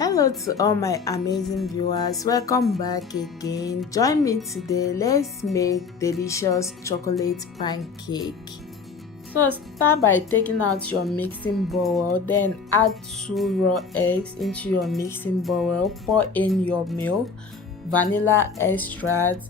Hello to all my amazing viewers, welcome back again. Join me today. Let's make delicious chocolate pancake. So start by taking out your mixing bowl, then add 2 raw eggs into your mixing bowl. Pour in your milk, vanilla extract,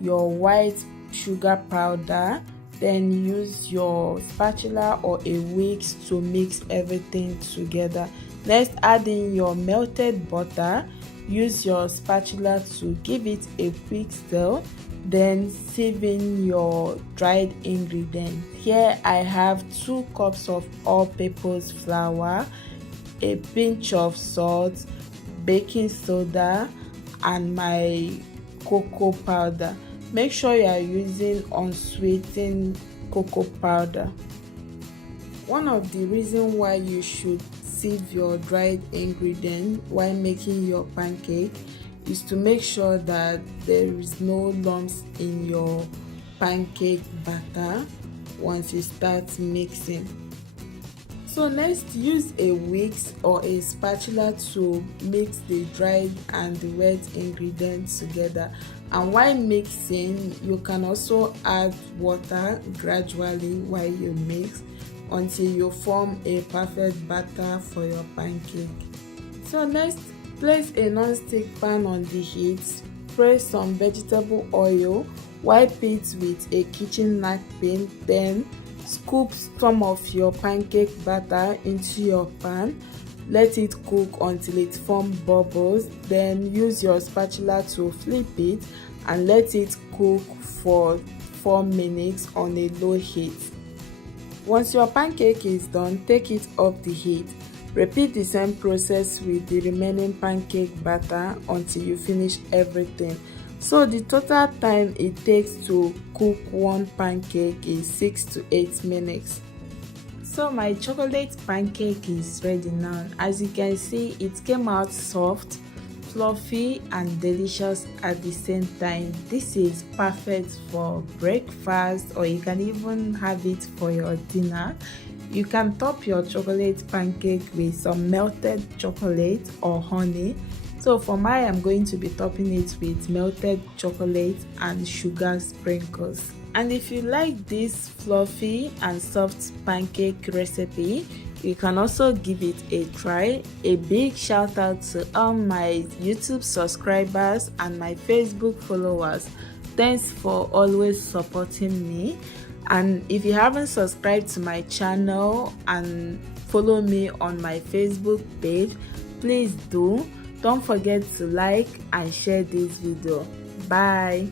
your white sugar powder, then use your spatula or a whisk to mix everything together. Next, add in your melted butter. Use your spatula to give it a quick stir. Then sieve in your dried ingredients. Here I have 2 cups of all-purpose flour, a pinch of salt, baking soda, and my cocoa powder. Make sure you are using unsweetened cocoa powder. One of the reasons why you should sieve your dried ingredient while making your pancake is to make sure that there is no lumps in your pancake batter once you start mixing. So next, use a whisk or a spatula to mix the dried and the wet ingredients together. And while mixing, you can also add water gradually while you mix until you form a perfect batter for your pancake. So next, place a non-stick pan on the heat, spray some vegetable oil, wipe it with a kitchen napkin, then scoop some of your pancake batter into your pan. Let it cook until it forms bubbles, then use your spatula to flip it and let it cook for 4 minutes on a low heat. Once your pancake is done, take it off the heat. Repeat the same process with the remaining pancake batter until you finish everything. So the total time it takes to cook one pancake is 6 to 8 minutes. So my chocolate pancake is ready now. As you can see, it came out soft, fluffy and delicious at the same time. This is perfect for breakfast, or you can even have it for your dinner. You can top your chocolate pancake with some melted chocolate or honey. So for mine, I'm going to be topping it with melted chocolate and sugar sprinkles. And if you like this fluffy and soft pancake recipe, you can also give it a try. A big shout out to all my YouTube subscribers and my Facebook followers. Thanks for always supporting me. And if you haven't subscribed to my channel and follow me on my Facebook page, please do. Don't forget to like and share this video. Bye.